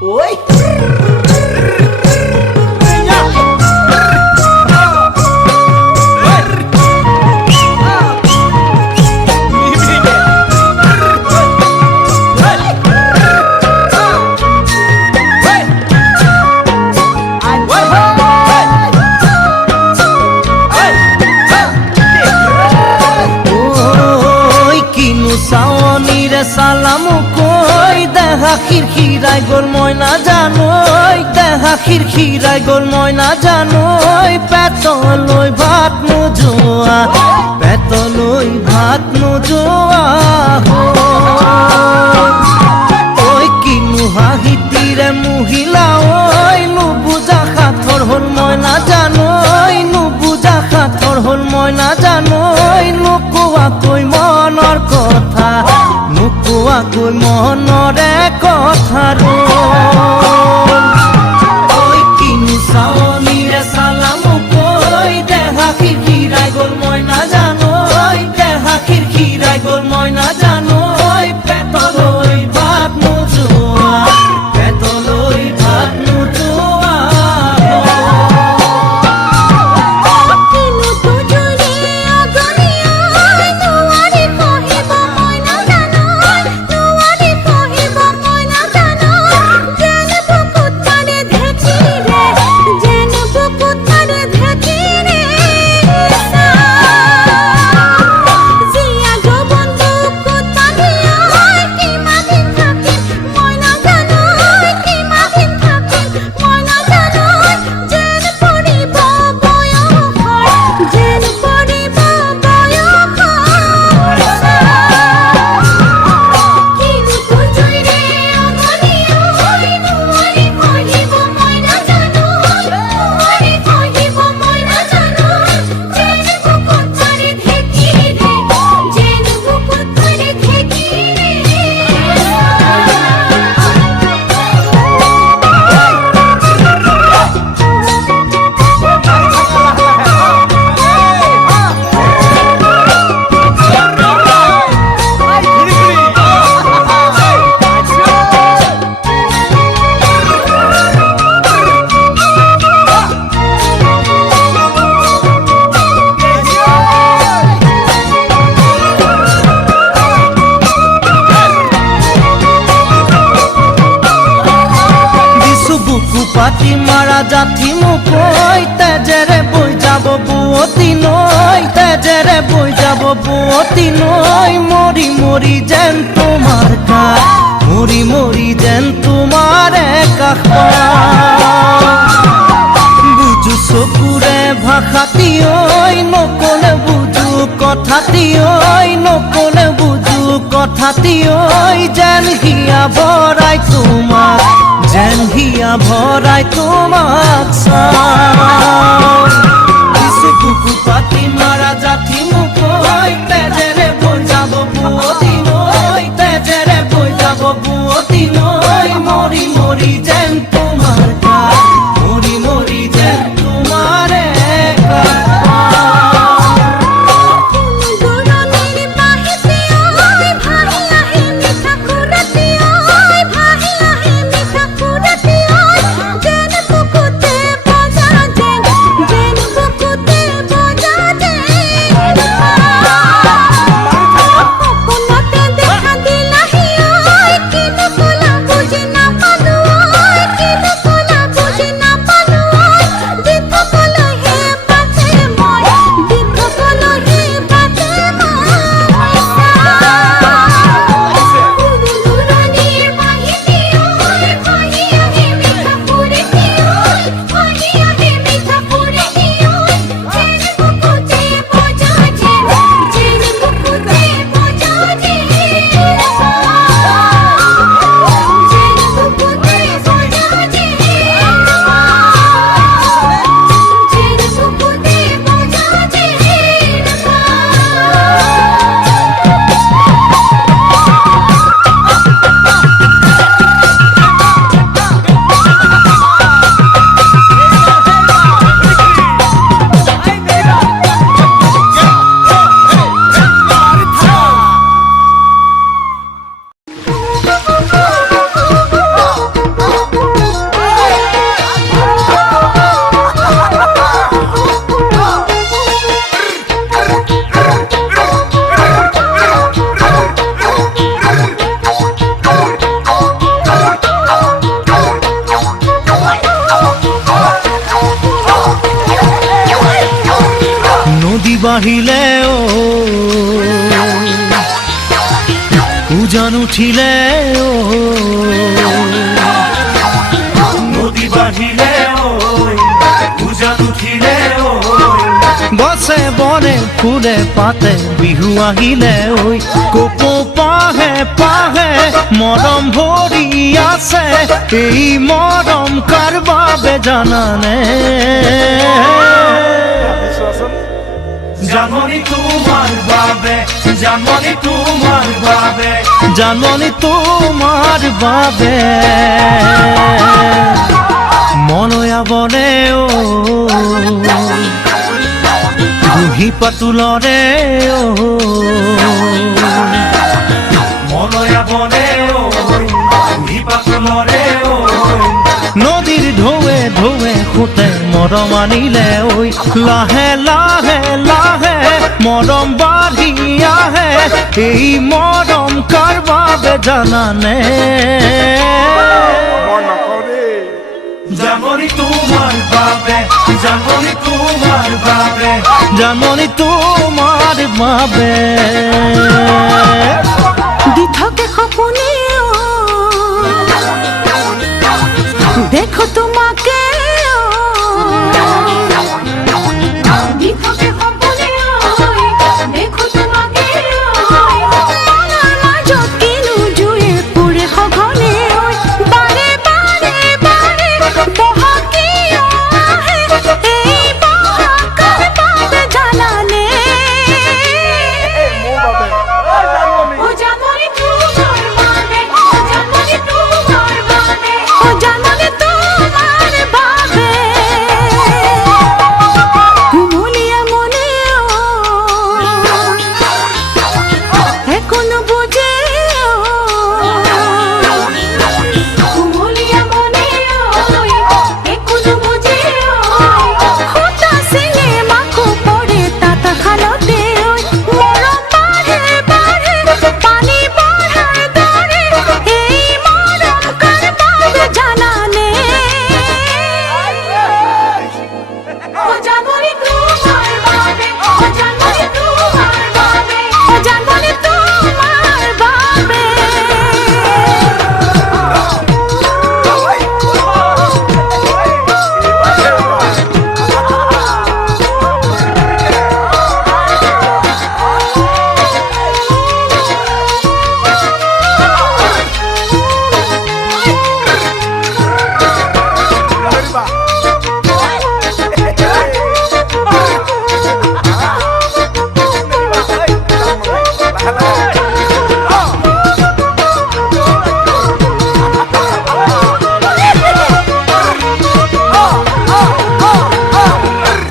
Ôi সালামু কই দেখা খিরখিরাই গোল ময়না জানোই দেখা খিরখিরাই গোল ময়না জানোই পেতলই ভাত নোজোয়া পেতলই ভাত নোজোয়া ওই কিনু হাহিতিরে মহিলা ওই নুবুজা খাথর হল ময়না জানোই নুবুজা খাথর হল ময়না জানোই নুকুয়া কই মনৰ কথা নুকুয়াকৈ মনৰে কথাৰো ঐ কিনো চাৱনীৰে চালামু কৈ দেহা খিৰখিৰাই গ'ল মই নাজানো দেহা খিৰখিৰাই গ'ল মই নাজানো পেটলৈ ভাত নোযোৱা পেটলৈ ভাত নোযোৱা পাতি মাৰা জাতি মুকই তেজেৰে বৈ যাব বুৱতী নৈ তেজেৰে বৈ যাব বুৱতী নৈ মৰি মৰি যেন তোমাৰ কাষ মৰি মৰি যেন তোমাৰ কাষ বুজু চকুৰে ভাষাতি ঐ নকলে বুজু কথাতি ঐ নকলে বুজু কথাতি ঐ যেন হিয়া ভৰাই তোমাক যেন হিয়া ভৰাই তোমাক চাওঁ কিছু কুকু পাতি মাৰা জাতি মুকই তেজেৰে বৈ যাব বুৱতী নৈ তেজেৰে বৈ যাব বুৱতী নৈ মৰি মৰি যেন তোমাৰ কাষ মৰি মৰি যেন তোমাৰে উঠিলে নদী বাঢ়িলে উজান উঠিলে গছে বনে ফুলে পাতে বিহু আহিলে ঐ কপৌ পাহে পাহে মৰম ভৰি আছে এই মৰম কাৰ বাবে জানানে জানমণি তোমাৰ বাবে জানমণি তোমাৰ বাবে জানমণি তোমাৰ বাবে মনয়া বনে বুঢ়ী পাতুলৰে মনয়া বনে বুঢ়ী পাতুলৰে নদীৰ ঢৌৱে ঢৌৱে সোঁতে মৰম আনিলে ঐ লাহে লাহে লাহে মৰম বাঢ়ি আহে এই মৰম কাৰ বাবে জানানে জানমণি তোমাৰ বাবে জানমণি তোমাৰ বাবে জানমণি তোমাৰ বাবে দি থাকে সপোনে দেখো তোমাকে দি থাকে সপোনে দেখো তোমাকে মনৰ মাজত কিনো জুয়ে পুৰে সঘনে বাৰে বাৰে বাৰে বহকি আহে এই বহকাৰ বাবে জানানে ও জানমণি তোমাৰ বাবে ও জানমণি তোমাৰ বাবে ও জানমণি তোমাৰ বাবে কুমলীয়া মনে একো নুবুজে কুমলীয়া মনে একো নুবুজে সূতা চিঙে মাকো পৰে তাঁতশালতে মৰম বাঢ়ে বাঢ়ে পানী বঢ়াৰ দৰে এই মৰম কাৰ বাবে জানানে ও জানমণি তোমাৰ বাবে ও জানমণি তোমাৰ বাবে ও জানমণি তোমাৰ বাবে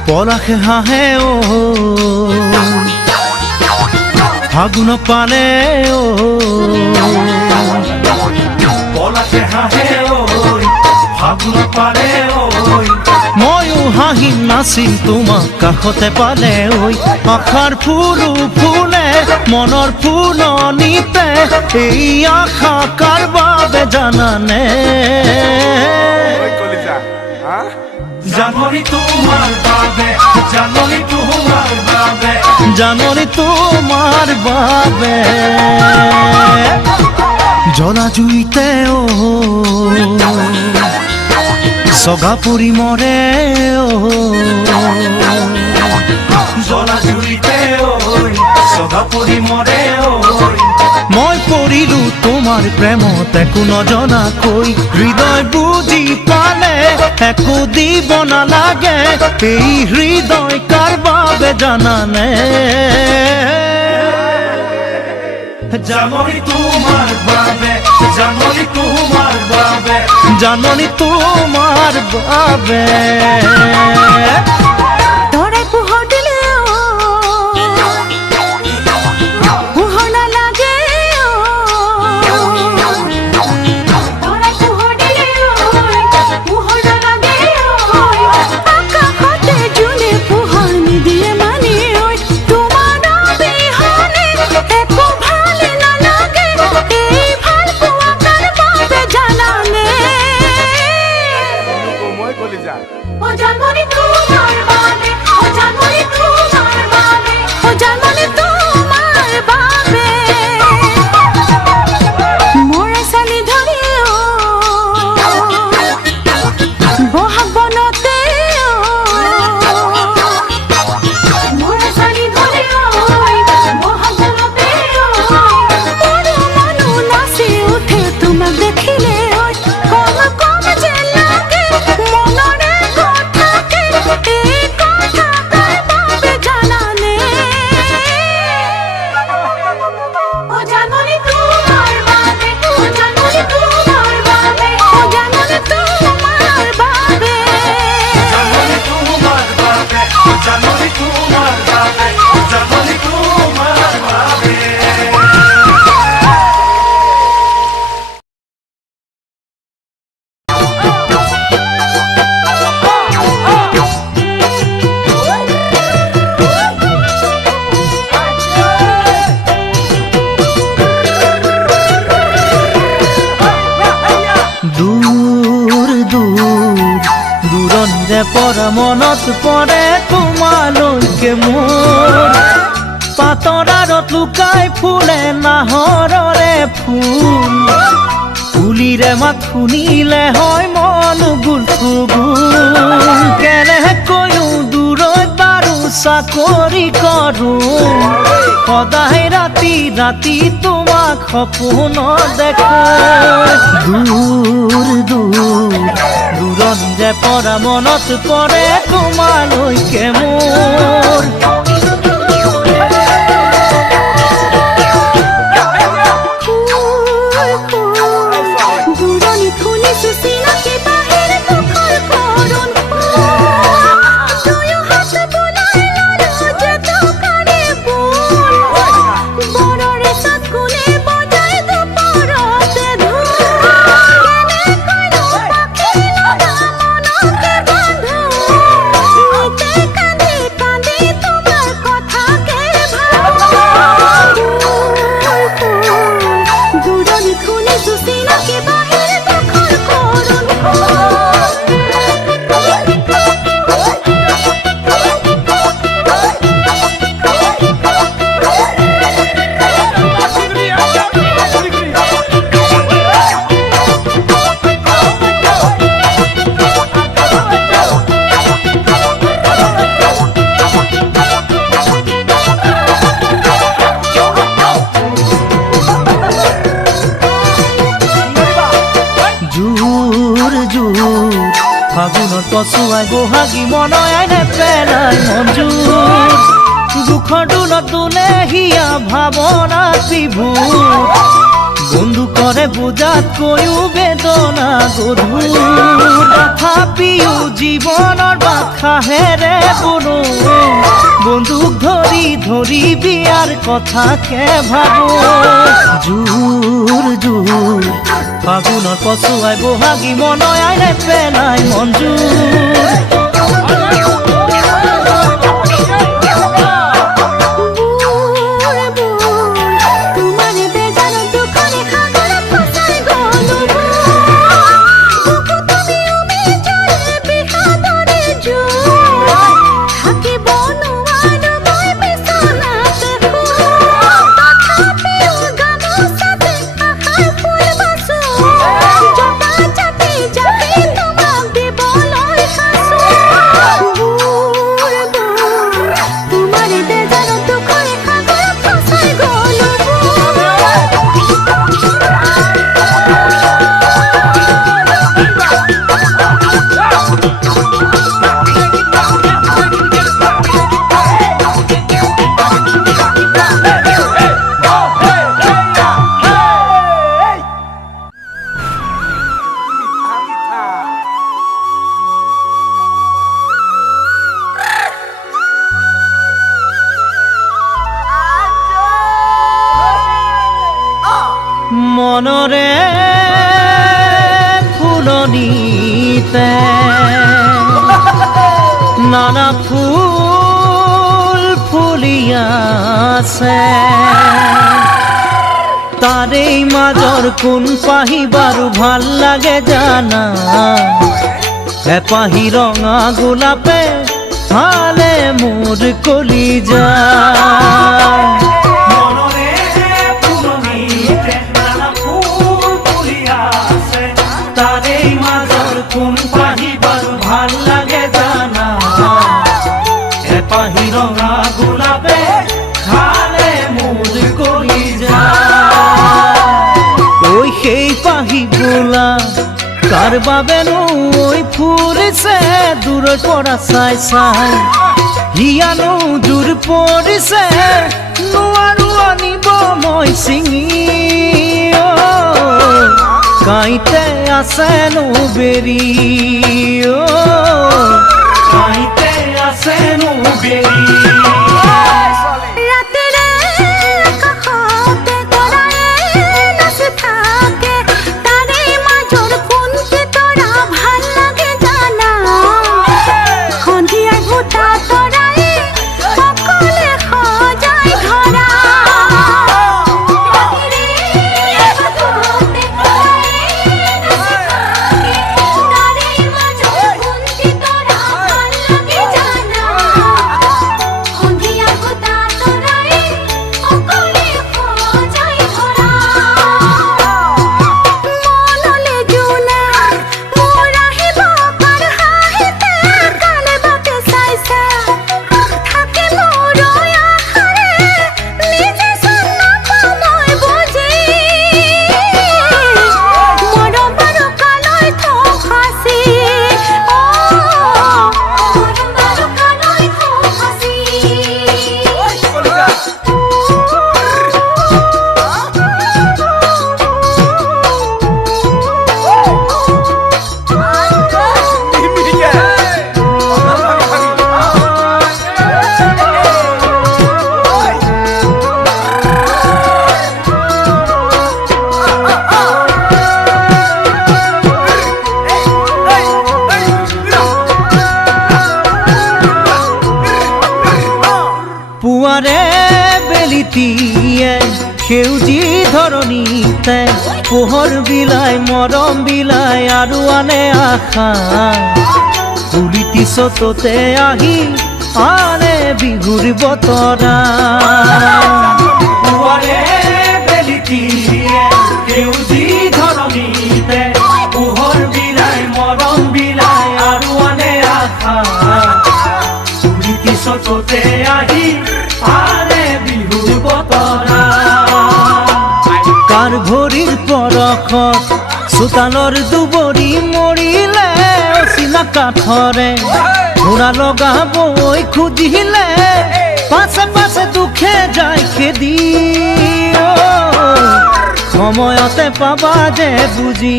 পলাশে হাঁহে ফাগুন পালে পলাশে হাঁহে ফাগুন পালে ময়ো হাঁহিম নাচিম তোমাক কাষতে পালে ঐ আশাৰ ফুলো ফুলে মনৰ ফুলনিতে এই আশা কাৰ বাবে জানানে জানমণি তোমাৰ বাবে জানমণি তোমাৰ বাবে জানমণি তোমাৰ বাবে জ্বলা জুইতে চগা পৰি মৰে জ্বলা জুইতে চগা পৰি মৰে মই পৰিলো তোমাৰ প্ৰেমত একো নজনাকৈ হৃদয় বুজি পালে একো দিব নালাগে এই হৃদয় কাৰ বাবে জানানে জানমণি তোমাৰ বাবে জানমণি তোমাৰ বাবে জানমণি তোমাৰ বাবে তৰাই পোহৰ দিলে পোহৰ নালাগে তৰাই পোহৰ দিলে পোহৰ নালাগে আকাশতে জোনে পোহৰ নিদিয়ে মানে তোমাৰ অবিহনে একো ভাল নালাগে এই ভাল পোৱা কাৰ বাবে জানানে ও জানমণি তোমাৰ বাবে মনত পৰে তোমালৈকে মোৰ পাতৰাৰত লুকাই ফুলে নাহৰৰে ফুল ফুলিৰে মাত শুনিলে হয় মন গুল কেনেকৈনো দূৰৈত বাৰু চাকৰি কৰোঁ সদায় ৰাতি ৰাতি তোমাক সপোনত দেখোঁ দূৰ দূৰ দূৰণিৰে পৰা মনত পৰে তোমালৈকে মোৰ ফাগুনৰ কচুৱাই বহাগী মনয়াই নেপেলাই মঞ্জুৰ দুখৰ দোলত দোলে হিয়া ভাৱনা বিভোৰ বন্ধু কৰে বুজাতকৈও বেদনা গধুৰ তথাপিও জীৱনৰ বাখাহেৰে বোলো বন্দুক ধৰি ধৰি বিয়াৰ কথাকে ভাবো জোৰ জোৰ ফাগুনৰ কচুৱাই বহাগী মনয়াই নেপেলাই মঞ্জুৰ মনৰে ফুলনিতে নানা ফুল ফুলি আছে তাৰেই মাজৰ কোন পাহি বাৰু ভাল লাগে জানা এপাহি ৰঙা গোলাপে হালে মোৰ কলিজা কোন পাহি বাৰু ভাল লাগে জানা এপাহি ৰঙা গোলাপে খালে মোৰ কলিজা ঐ সেই পাহি গোলাপ কাৰ বাবেনো ঐ ফুৰিছে দূৰৰ পৰা চাই চাই হিয়ানো জোৰ পৰিছে নোৱাৰো আনিব মই ছিঙি কাইতে আছে নো বেৰি কাইতে আছে নো বেৰি সেউজী ধৰণীতে পোহৰ বিলাই মৰম বিলাই আৰু আনে আশা কুলিটি চততে আহি আনে বিহুৰ বতৰা পুৱাৰে বেলিটিয়ে সেউজী ধৰণীতে পোহৰ বিলাই মৰম বিলাই আৰু আনে আশা কুলিটি চততে আহি আনে বিহুৰ বতৰা কাৰ ভৰিৰ পৰশত চোতালৰ দুবৰি মৰিলে অচিনা কাঠৰে ঘোঁৰা লগাবই খুজিলে পাছে পাছে দুখে যায় খেদি সময়তে পাবা যে বুজি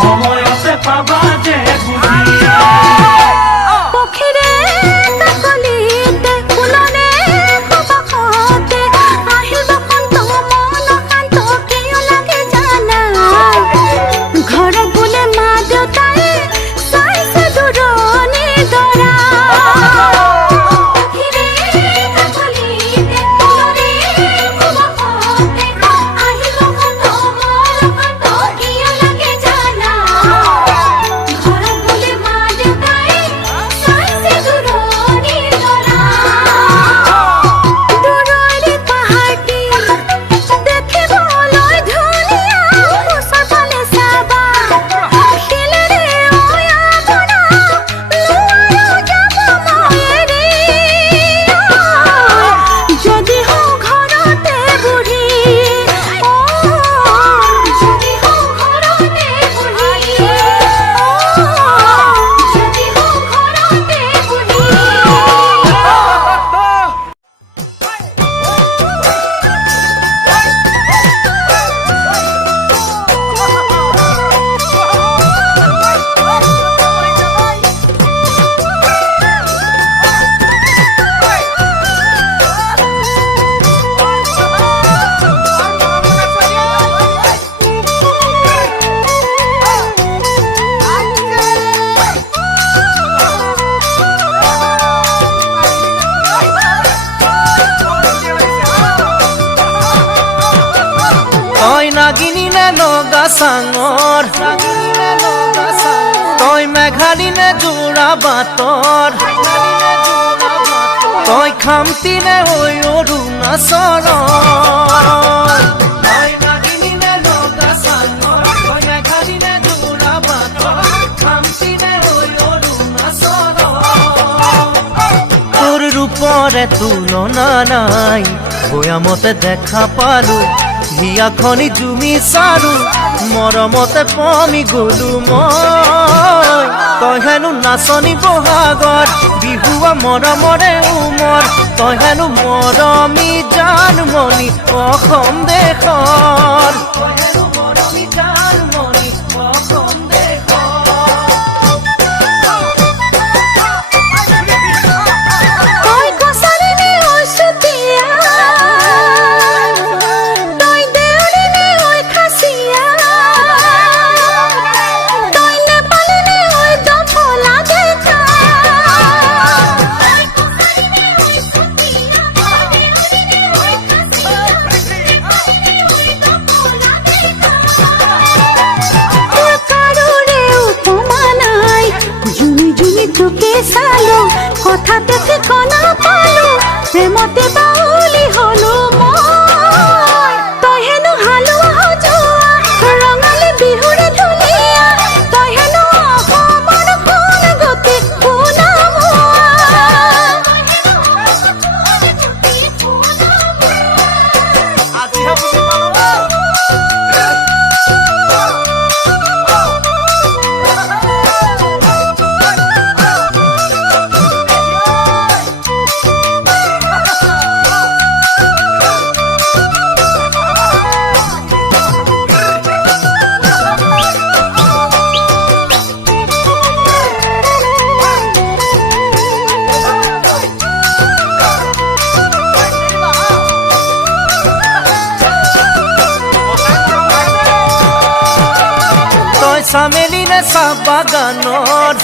সময়তে পাবা যে বুজি পক্ষীৰে কাকলিতে ফুলৰে সুবাসতে আহিল বসন্ত মন শান্ত কিয় লাগে জানা ঘৰত বোলে মা দেউতাই চাইছে দূৰণি দৰা পক্ষীৰে কাকলিতে ফুলৰে সুবাসতে আহিল বসন্ত মন শান্ত কিয় লাগে জানা ঘৰত বোলে মা দেউতাই চাইছে দূৰণি দৰা দূৰৈৰে পাহাৰটি দেখিবলৈ ধুনীয়া ওচৰ ফালে চাবা শিলেৰে অয়াবৰা নোৱাৰো যাব মই এৰি যদি হওঁ ঘৰতে বুঢ়ী যদি হওঁ ঘৰতে বুঢ়ী যদি হওঁ ঘৰতে বুঢ়ী তই নাগিনী নে নগা চাঙৰ তই মেঘালী নে যোৰা বাটৰ তই খামতি নে হৈ অৰুণাচলৰ তই নাগিনী নে নগা চাঙৰ তই মেঘালী নে যোৰা বাটৰ খামতি নে হৈ অৰুণাচলৰ তোৰ ৰূপৰে তুলনা নাই ভৈয়ামতে দেখা পালো হিয়াখনি জুমি চাৰু মৰমতে পমি গলো মই তই হেনো নাচনি বহাগত বিহুৱা মৰমৰে উমৰ তই হেনো মৰমী জানমণি অসম দেশৰ তই হেনো মৰমী জানমণি অসম তই কছাৰী নে ঐ চুতীয়া তই দেউৰী নে ঐ খাচীয়া তই নেপালী নে ঐ দফলা দেখা তই কছাৰী নে ঐ চুতীয়া তই দেউৰী নে ঐ খাচীয়া নেপালী নে ঐ দফলা দেখা তোৰ কাৰোৰে উপমা নাই জুমি জুমি তোকে চালো কথাতে ঠিকনা পালো প্ৰেমতে বাউলি হলো মই তই হেনো হালোৱা সজোৱা ৰঙালী বিহুৰে ধুনীয়া তই হেনো অসমৰ সোণ গতি সোণামোৱা চামেলি নে চাহ বাগানৰ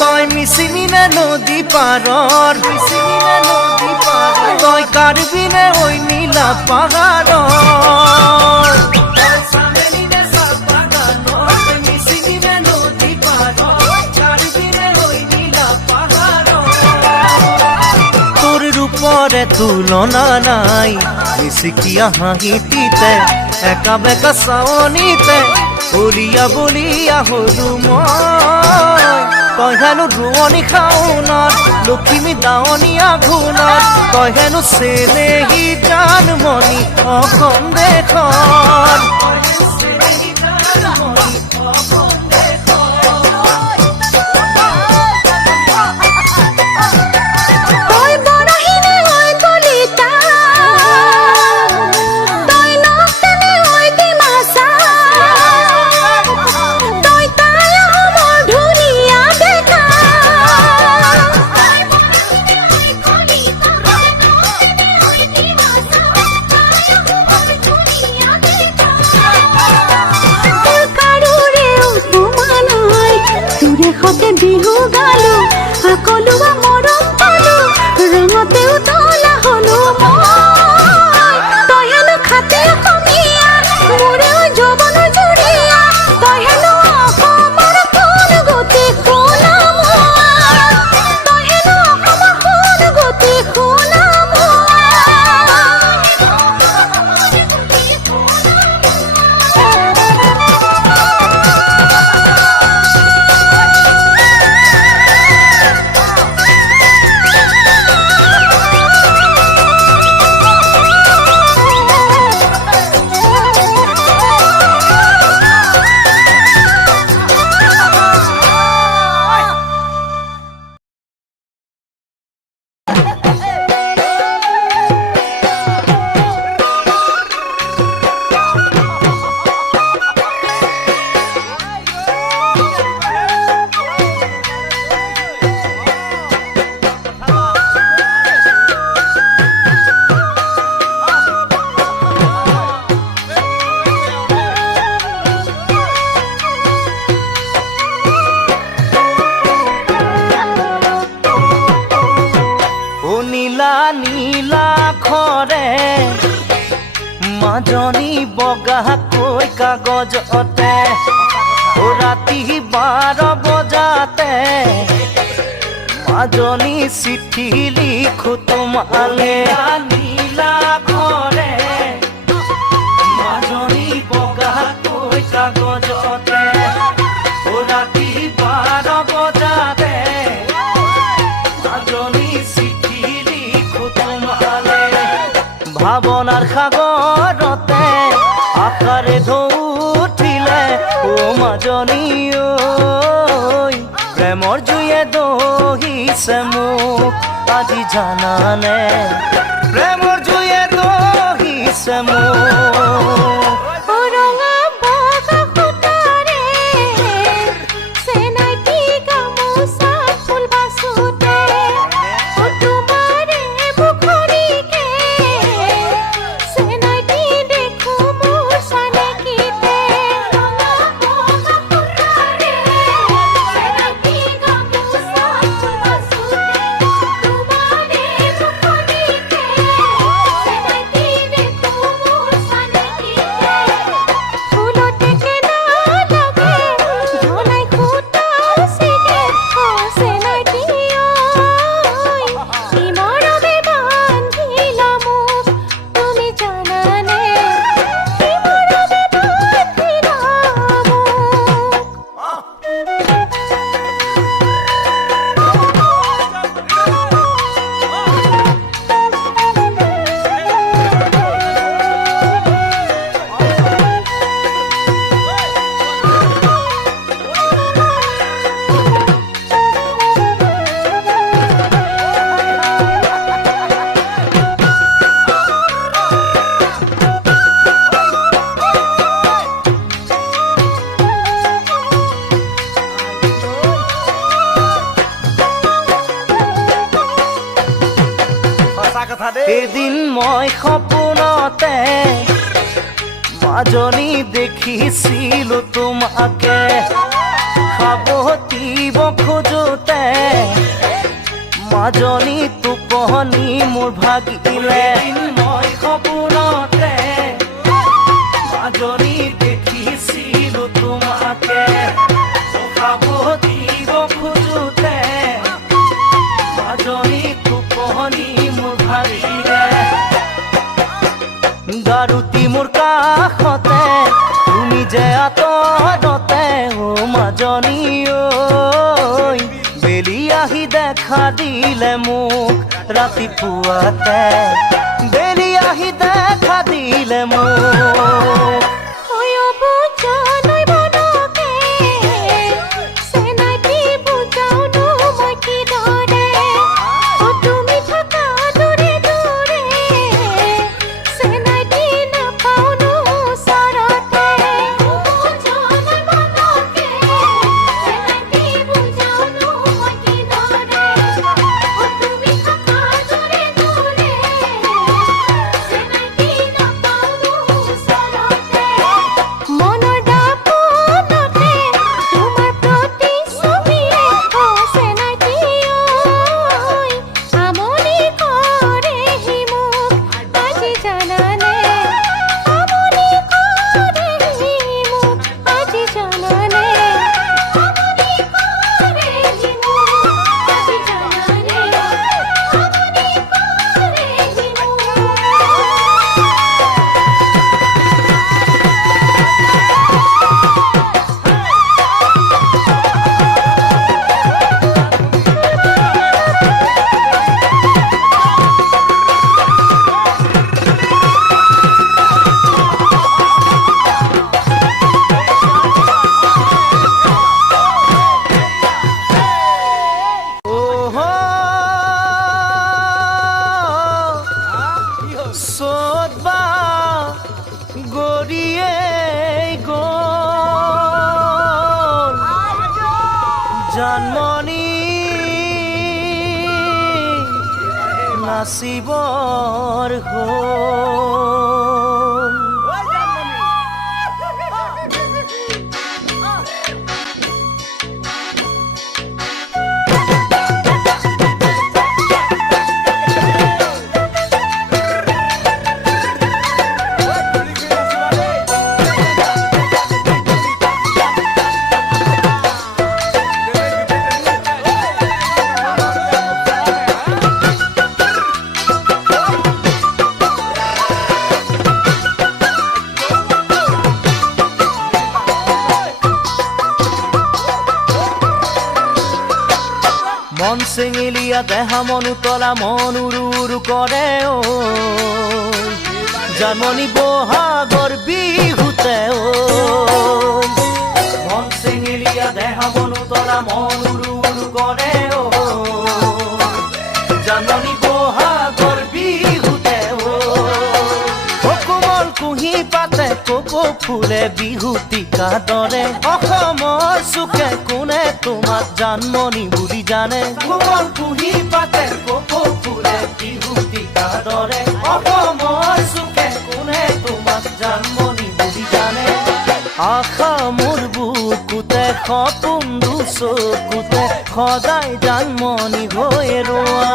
তই তাই মিচিমিনে নদী পাৰৰ মিচিমিনে নদী পাৰৰ তই কাৰ্বিনে ঐ নীলা পাহাৰৰ পৰে তুলনা নাই মিচিকিয়া হাঁহিটিতে একা বেকা চাৱনিতে উলিয়া বলিয়া হলো মই তই হেনো ৰোৱনী খাওনত লখিমী দাৱনীয়া ঘূনত তই হেনো চেনেহী জানমণি অসম দেশত বিহু গালো সকলোৱা মৰম পালো ৰঙতেও তলা হলো তই হেনো খাতে অসমীয়া মোৰেও যৌৱন জুৰিয়া তই হেনো অসমৰ সোণ গতি সোণামুৱা তই হেনো অসমৰ সোণ গতি মাজনী বগাকৈ কাগজতে ৰাতি 12 বজাতে মাজনী চিঠি লিখো তোমালে নীলা ঘৰে মাজনী বগাকৈ কাগজতে ৰাতি 12 বজাতে মাজনী চিঠি লিখো তোমালে ভাৱনাৰ সাগৰতে আকাৰে ধৌঠিলে ও মাজনী ঐ প্ৰেমৰ জুয়ে দহিছে মোক আজি জানানে প্ৰেমৰ জুয়ে দহিছে মোক এদিন মই সপোনতে মাজনী দেখিছিলো তোমাকে সাৱটিব খোজোতে মাজনী টোপনি মোৰ ভাগিলে মই সপোনতে মাজনী দেখিছিলো তোমাকে সাৱটিব খোজোতে মাজনী টোপনি মোৰ ভাগিলে গাৰুতি মোৰ কাষতে তুমি যে আঁতৰতে ও মাজনী ঐ বেলি আহি দেখা দিলে মোক ৰাতিপুৱাতে বেলি আহি দেখা দিলে মোক জানমণি নাচিবৰ হ'ল মন চেঙেলীয়া দেহা মন উতলা মন উৰু উৰু কৰে ঐ জানমণি বহাগৰ বিহুতে ঐ মন চেঙেলীয়া দেহা মন উতলা মন উৰু উৰু কৰে ঐ জানমণি বহাগৰ বিহুতে ঐ কোমল কুঁহি পাতে কপৌ ফুলে বিহুতিকা দৰে অসমৰ চুকে কোনে তোমাক জানমণি বুলি জানে কোমল কুঁহি পাতে কপৌ ফুলে বিহুতিকা দৰে অসমৰ চুকে কোনে তোমাক জানমণি বুলি জানে আশা মোৰ বুকুতে সপোন চকুতে সদায় জানমণি হৈ ৰোৱা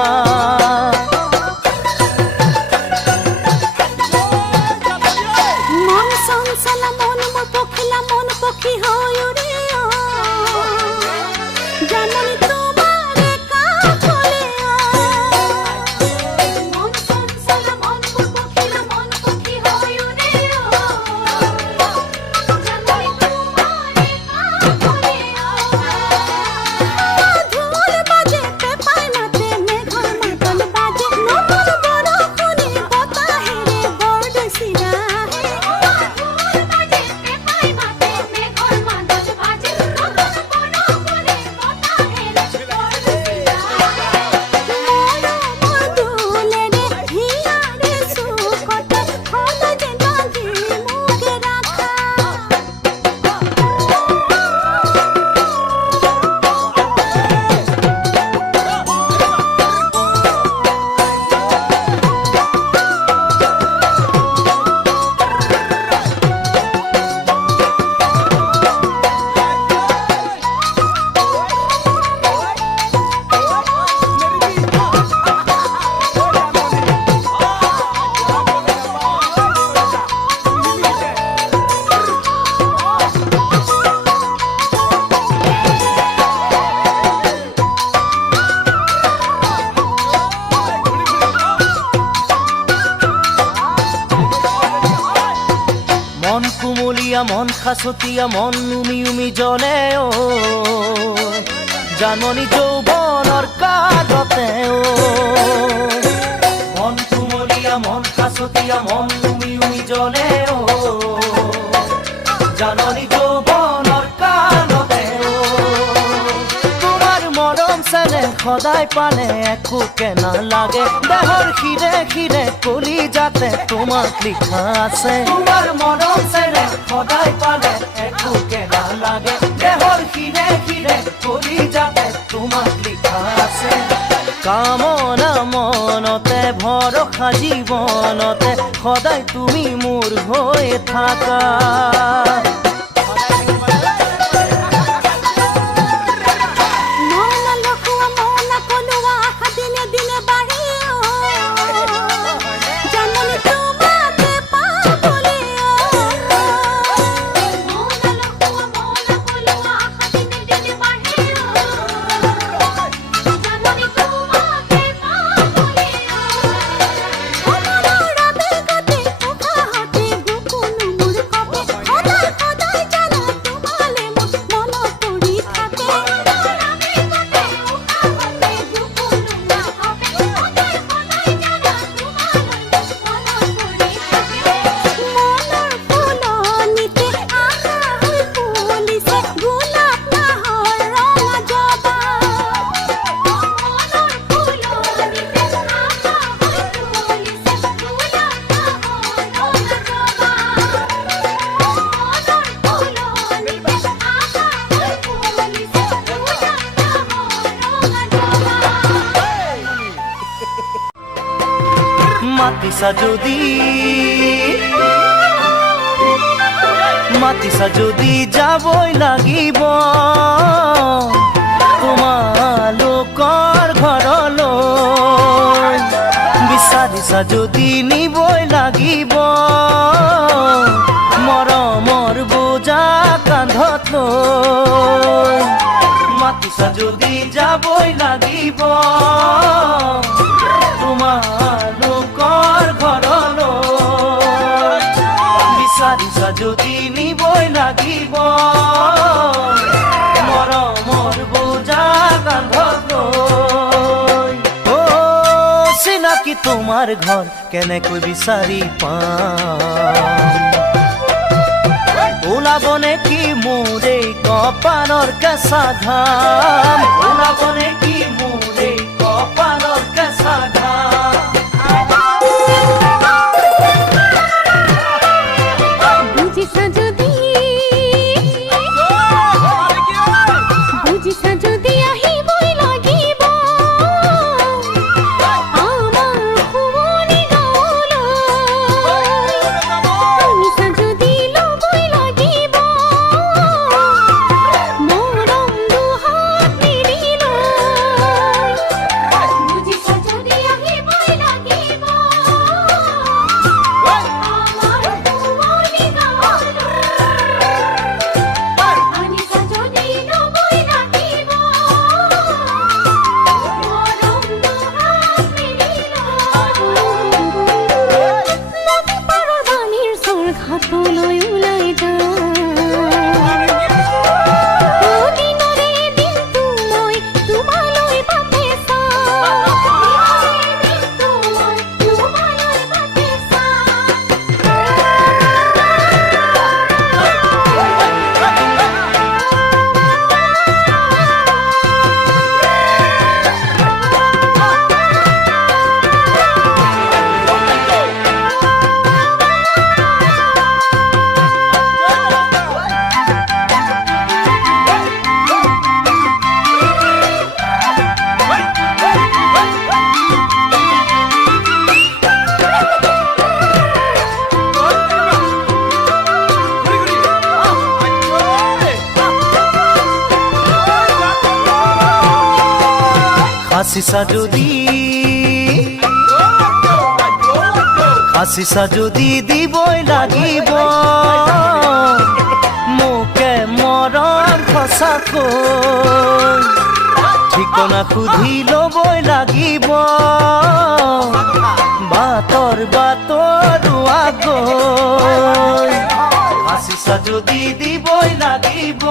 মন কুমলীয়া মন খাচতীয়া মন উমি উমি জ্বলে ও জাননী যৌৱনৰ কাগতে ও মন কুমলীয়া মন খাচতীয়া মন উমি উমি জ্বলে ও জাননী যৌৱনৰ কাগতে ও তোমাৰ মৰম চেনে সদায় পালে একোকে নালাগে দেহৰ শিৰে শিৰে কলি যাতে তোমাক লিখা আছে তোমাৰ মৰম চেনে সদায় পালে একোকে নালাগে দেহৰ শিৰে শিৰে কলি যাতে তোমাক লিখা আছে কামনা মনতে ভৰসা জীৱনতে সদায় তুমি মোৰ হৈ থাকা মাতিছা যদি যাবই লাগিব তোমালোকৰ ঘৰলৈ বিচাৰিছা যদি নিবই লাগিব মৰমৰ বোজা কান্ধত লৈ মাতিছা যদি যাবই লাগিব তোমালোকৰ ঘৰলৈ বিচাৰিছা যদি নিবই লাগিব মৰমৰ বোজা কান্ধত লৈ অ চিনাকি তোমাৰ ঘৰ কেনেকৈ বিচাৰি পাম ওলাব নেকি মোৰ এই কপালৰ কেঁচা ঘাম ওলাব নেকি মোৰ এই কপালৰ কেঁচা ঘাম হাসিছা যদি দিবই লাগিব মোকে মৰম সঁচাকৈ ঠিকনা সুধি ল'বই লাগিব বাটৰ আগৈ আহিছা যদি দিবই লাগিব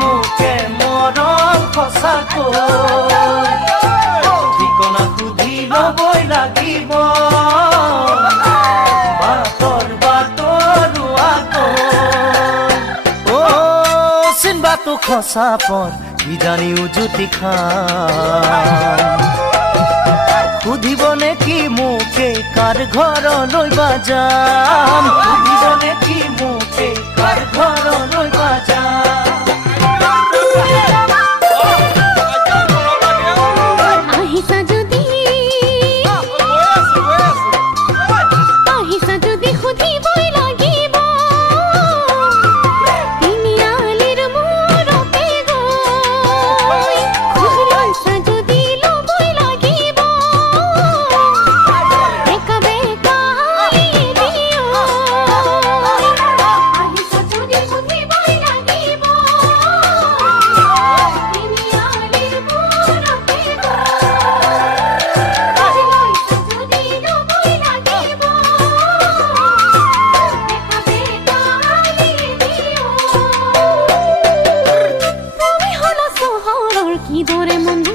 মোকে মৰম সঁচাকৈ ঠিকনা সুধি ল'বই লাগিব বাটৰ বাটৰুৱাকৈ চিনবাটো খচা পৰ কিজানি উজুতি খাম সুধিব নেকি মোকে কাৰ ঘৰলৈ বা যাম সুধিব নেকি মোকে কাৰ ঘৰলৈ বা যাম আহিছা যদি সুধিবই লাগিব তিনিআলিৰ মূৰতে গৈ খোজ লৈছা যদি ল'বই লাগিব বেকা বেকা দিও আহিছা যদি সুধিবই লাগিব তিনিআলিৰ মূৰতে কিদৰে মন